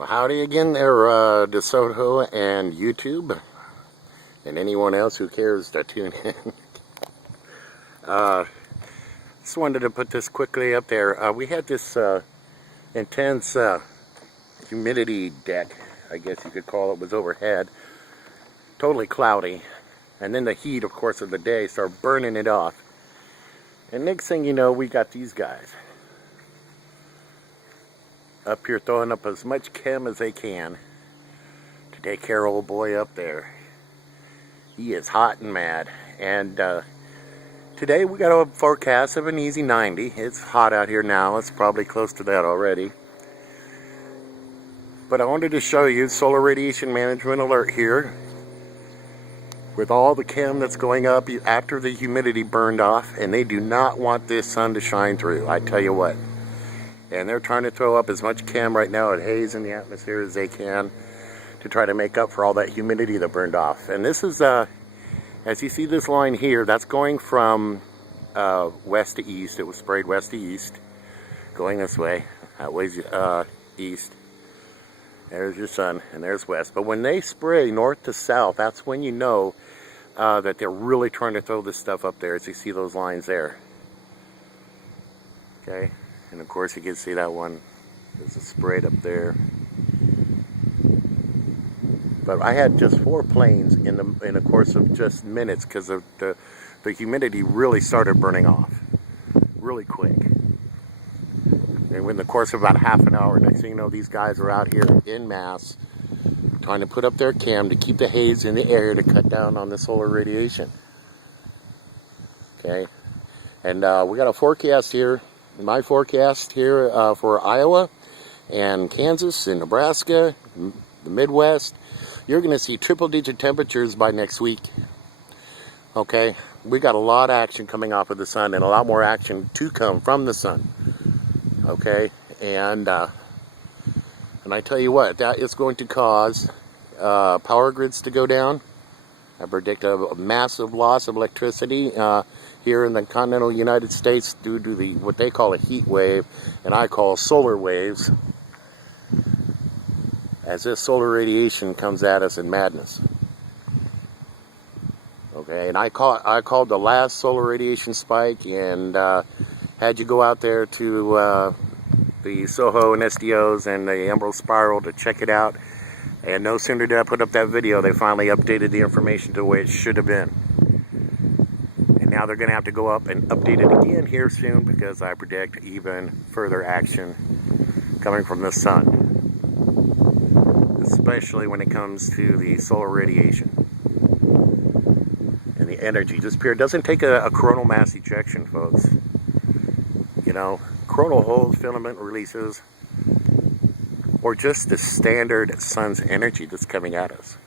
Well, howdy again there, DeSoto and YouTube, and anyone else who cares to tune in. Just wanted to put this quickly up there. We had this intense humidity deck, I guess you could call it, was overhead, totally cloudy, and then the heat, of course, of the day started burning it off. And next thing you know, we got these guys up here throwing up as much chem as they can to take care of old boy up there. He is hot and mad. And today we got a forecast of an easy 90. It's hot out here now. It's probably close to that already. But I wanted to show you solar radiation management alert here with all the chem that's going up after the humidity burned off, and they do not want this sun to shine through, I tell you what. And they're trying to throw up as much chem right now and haze in the atmosphere as they can to try to make up for all that humidity that burned off. And this is, as you see this line here, that's going from west to east. It was sprayed west to east, going this way. That way's east. There's your sun, and there's west. But when they spray north to south, that's when you know that they're really trying to throw this stuff up there, as you see those lines there. Okay. And of course you can see that one is sprayed up there. But I had just 4 planes in the course of just minutes because of the humidity really started burning off really quick. And in the course of about half an hour, next thing you know, these guys are out here en masse trying to put up their cam to keep the haze in the air to cut down on the solar radiation. Okay, and we got a forecast here. My forecast here for Iowa and Kansas and Nebraska, the Midwest, you're going to see triple-digit temperatures by next week. Okay, we got a lot of action coming off of the sun, and a lot more action to come from the sun. Okay, and I tell you what, that is going to cause power grids to go down. I predict a massive loss of electricity here in the continental United States due to what they call a heat wave, and I call solar waves, as this solar radiation comes at us in madness. Okay, and I called the last solar radiation spike, and had you go out there to the Soho and SDOs and the Emerald Spiral to check it out. And no sooner did I put up that video, they finally updated the information to the way it should have been. And now they're going to have to go up and update it again here soon, because I predict even further action coming from the sun. Especially when it comes to the solar radiation and the energy. This period doesn't take a coronal mass ejection, folks. You know, coronal holes, filament releases, or just the standard sun's energy that's coming at us.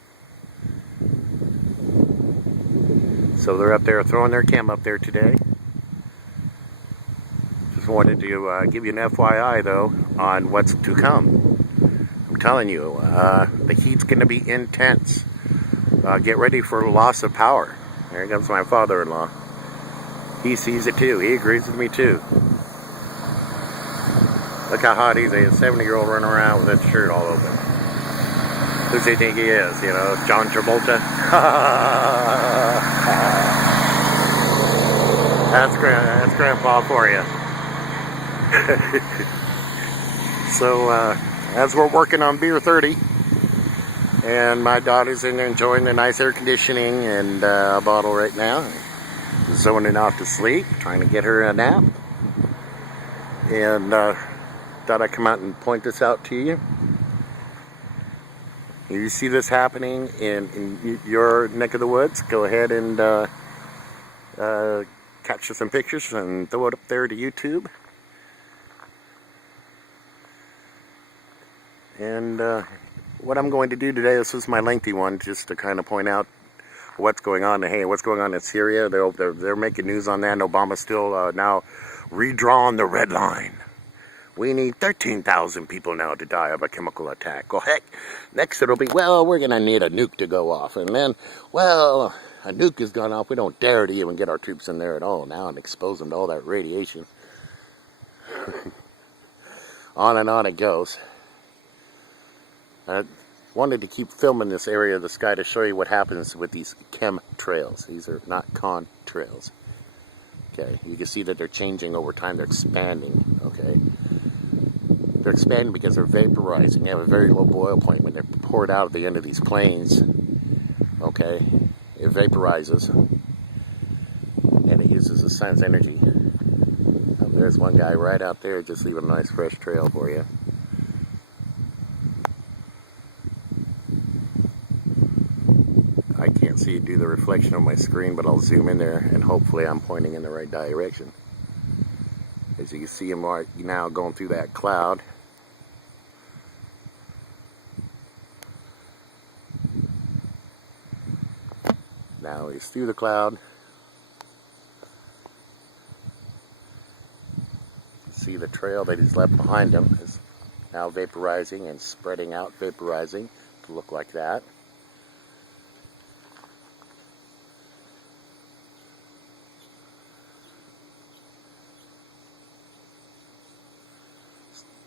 So they're up there throwing their cam up there today. Just wanted to give you an FYI though on what's to come. I'm telling you, the heat's going to be intense. Get ready for loss of power. There comes my father-in-law. He sees it too. He agrees with me too. Look how hot he's a 70-year-old running around with that shirt all open. Who does he think he is? You know, John Travolta? That's Grandpa for you. So, as we're working on Beer 30, and my daughter's in there enjoying the nice air conditioning and a bottle right now, zoning off to sleep, trying to get her a nap. And thought I'd come out and point this out to you. If you see this happening in your neck of the woods, go ahead and capture some pictures and throw it up there to YouTube. And what I'm going to do today, this is my lengthy one, just to kind of point out what's going on. Hey, what's going on in Syria? They're making news on that, and Obama's still now redrawing the red line. We need 13,000 people now to die of a chemical attack. Well, heck, next it'll be, well, we're going to need a nuke to go off. And then, well, a nuke has gone off. We don't dare to even get our troops in there at all now and expose them to all that radiation. On and on it goes. I wanted to keep filming this area of the sky to show you what happens with these chemtrails. These are not contrails. Okay, you can see that they're changing over time. They're expanding. Okay, they're expanding because they're vaporizing. They have a very low boil point. When they're poured out at the end of these planes, okay, it vaporizes and it uses the sun's energy. Oh, there's one guy right out there just leaving a nice fresh trail for you. I can't see it due to the reflection on my screen, but I'll zoom in there and hopefully I'm pointing in the right direction. As you can see him right now going through that cloud. Now he's through the cloud. See the trail that he's left behind him is now vaporizing and spreading out, vaporizing to look like that.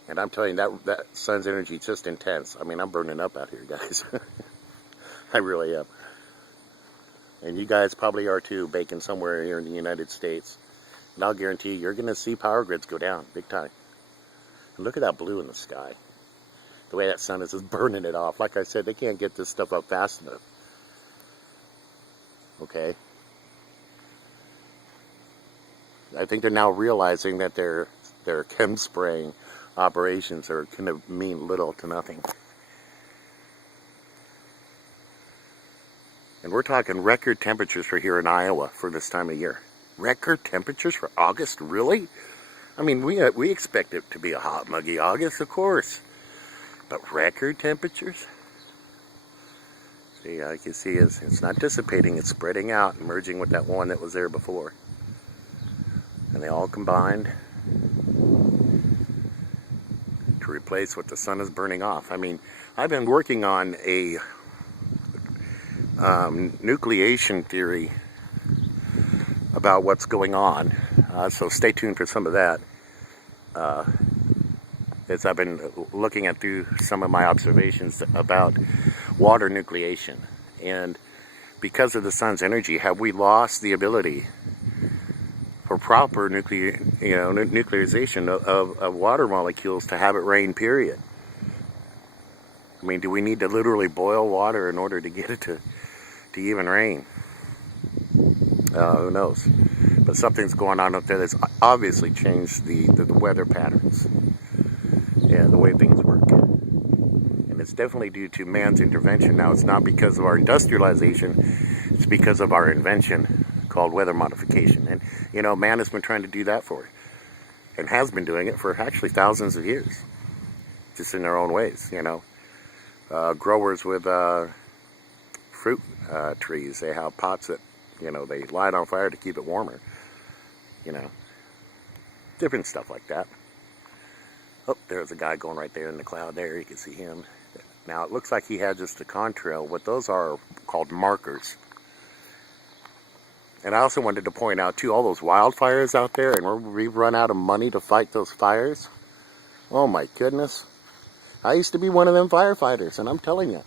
And I'm telling you, that sun's energy is just intense. I mean, I'm burning up out here, guys. I really am. And you guys probably are too, baking somewhere here in the United States. And I'll guarantee you, you're going to see power grids go down big time. And look at that blue in the sky. The way that sun is just burning it off. Like I said, they can't get this stuff up fast enough. Okay? I think they're now realizing that their chem spraying operations are going to mean little to nothing. And we're talking record temperatures for here in Iowa for this time of year. Record temperatures for August? Really? I mean, we expect it to be a hot, muggy August, of course. But record temperatures? See, like you see, it's not dissipating, it's spreading out and merging with that one that was there before. And they all combined to replace what the sun is burning off. I mean, I've been working on a nucleation theory about what's going on, so stay tuned for some of that. As I've been looking at through some of my observations about water nucleation, and because of the sun's energy, have we lost the ability for proper nuclearization of water molecules to have it rain, period? I mean, do we need to literally boil water in order to get it to even rain? Who knows? But something's going on up there that's obviously changed the weather patterns and the way things work. And it's definitely due to man's intervention. Now, it's not because of our industrialization, it's because of our invention called weather modification. And, you know, man has been trying to do that for, and has been doing it for actually thousands of years, just in their own ways, you know. Growers with fruit trees, they have pots that, you know, they light on fire to keep it warmer, you know, different stuff like that. Oh, there's a guy going right there in the cloud there, you can see him. Now it looks like he had just a contrail. What those are called markers. And I also wanted to point out too, all those wildfires out there, and we've run out of money to fight those fires. Oh my goodness. I used to be one of them firefighters, and I'm telling you,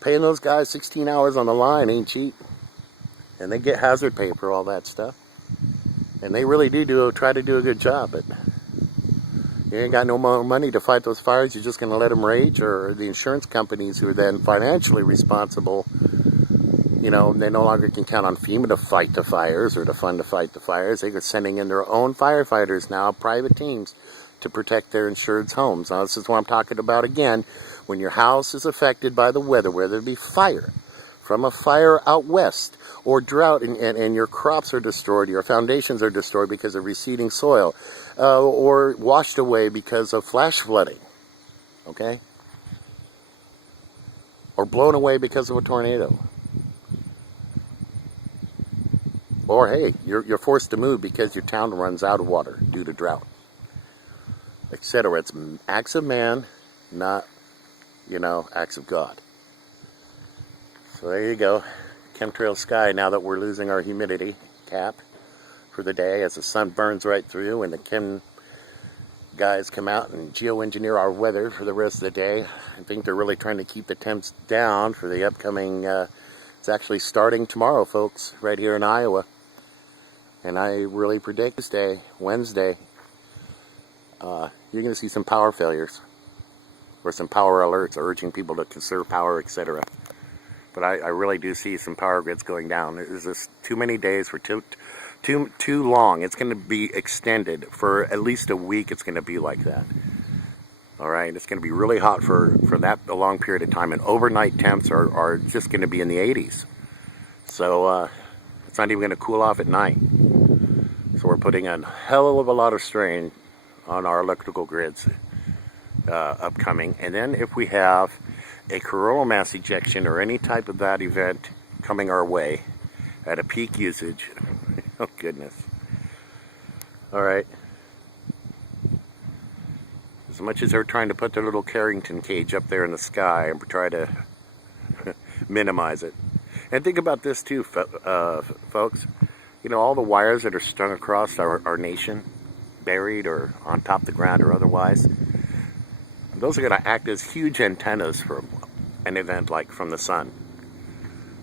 paying those guys 16 hours on the line ain't cheap. And they get hazard pay for all that stuff. And they really do try to do a good job, but you ain't got no more money to fight those fires. You're just going to let them rage, or the insurance companies who are then financially responsible, you know, they no longer can count on FEMA to fight the fires or to fund to fight the fires. They're sending in their own firefighters now, private teams, to protect their insured's homes. Now, this is what I'm talking about again. When your house is affected by the weather, whether it be fire, from a fire out west, or drought, and your crops are destroyed, your foundations are destroyed because of receding soil, or washed away because of flash flooding, okay? Or blown away because of a tornado. Or, hey, you're forced to move because your town runs out of water due to drought, etc. It's acts of man, not, you know, acts of God. So there you go. Chemtrail sky, now that we're losing our humidity cap for the day as the sun burns right through and the chem guys come out and geoengineer our weather for the rest of the day. I think they're really trying to keep the temps down for the upcoming, it's actually starting tomorrow, folks, right here in Iowa. And I really predict Tuesday, Wednesday, you're going to see some power failures or some power alerts urging people to conserve power, etc. But I really do see some power grids going down. There's just too many days for too long. It's going to be extended for at least a week. It's going to be like that. All right, it's going to be really hot for that a long period of time, and overnight temps are just going to be in the 80s. So it's not even going to cool off at night. So we're putting a hell of a lot of strain on our electrical grids upcoming. And then if we have a coronal mass ejection or any type of that event coming our way at a peak usage, oh goodness. All right. As much as they're trying to put their little Carrington cage up there in the sky and try to minimize it. And think about this too, folks. You know, all the wires that are strung across our nation, buried or on top of the ground or otherwise, those are going to act as huge antennas for an event like from the sun.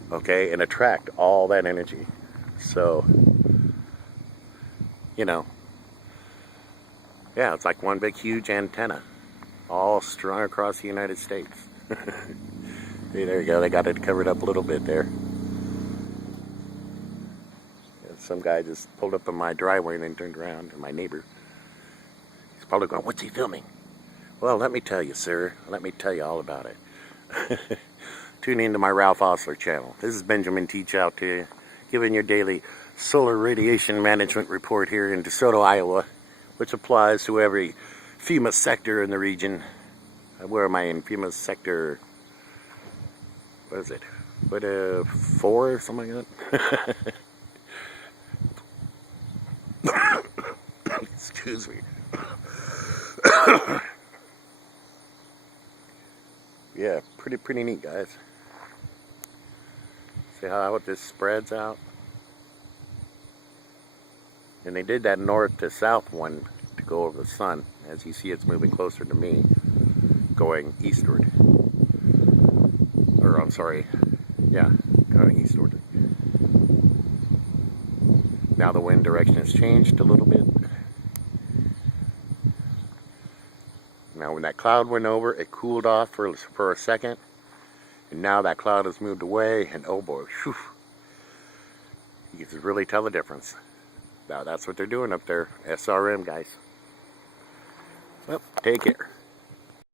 Okay, and attract all that energy. So, you know, yeah, it's like one big huge antenna, all strung across the United States. See, there you go, they got it covered up a little bit there. And some guy just pulled up in my driveway and then turned around, and my neighbor. He's probably going, what's he filming? Well, let me tell you, sir. Let me tell you all about it. Tune into my Ralph Osler channel. This is Benjamin Teach out to you, giving your daily solar radiation management report here in DeSoto, Iowa, which applies to every FEMA sector in the region. Where am I in FEMA sector? What is it? What, 4 or something like that? Excuse me. Yeah, pretty neat, guys. See how this spreads out? And they did that north to south one to go over the sun. As you see, it's moving closer to me, going eastward. Or, I'm sorry, yeah, going eastward. Now the wind direction has changed a little bit. Now when that cloud went over, it cooled off for a second. And now that cloud has moved away, and oh boy, whew, you can really tell the difference. Now that's what they're doing up there, SRM guys. Well, take care.